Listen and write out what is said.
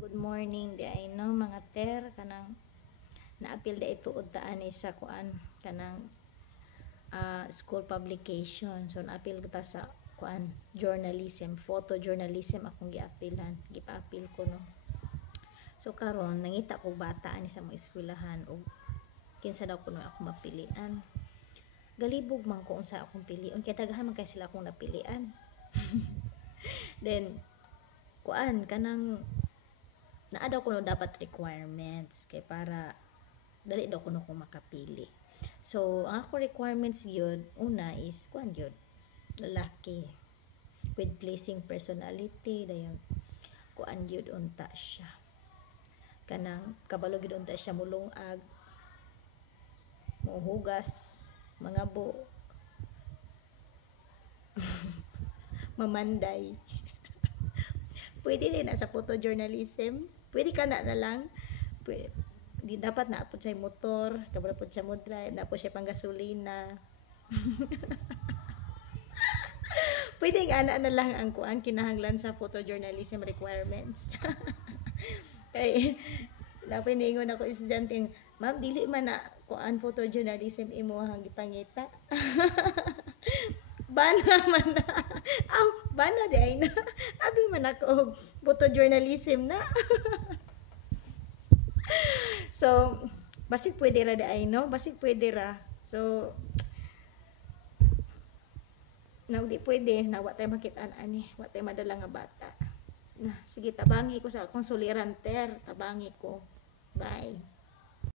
Good morning di ay no mga ter kanang naapil da ituod ta ani sa kuan kanang school publication. So naapil kita sa kuan journalism, photojournalism akong giapilan, gipaapil ko no. So karon nangita ko bata ani sa mo eskwelahan og kinsa daw kuno ako mapilian. Galibog man ko unsa akong pilion kay daghan man kay sila akong napilian. Then kuan kanang naa daw kuno dapat requirements kay para dali daw kuno ko makapili. So ang ako requirements gyud una is kuan gyud lalaki with pleasing personality dayon kuan gyud unta siya kanang kabalo gyud unta siya mulungag muhugas mangabo mamanday. Pwede din na sa photojournalism, pwede ka na lang pwede, di dapat na po siya motor kabalo po siya mo drive na po siya pang gasolina. Pwede nga na lang ang kuan kinahanglan sa photojournalism requirements. Kay napiningon ako estudyante, ma'am dili man na kuan photojournalism imo hang gipangita. Bana man na. Aw, bana di ay na. Abi man ako og photojournalism na. So, basig pwede ra di ay no, basig pwede ra. So, na di pwede na wa tay makitaan ani, wa tay madala nga bata. Na sige tabangi ko sa akong suliran ter, tabangi ko. Bye.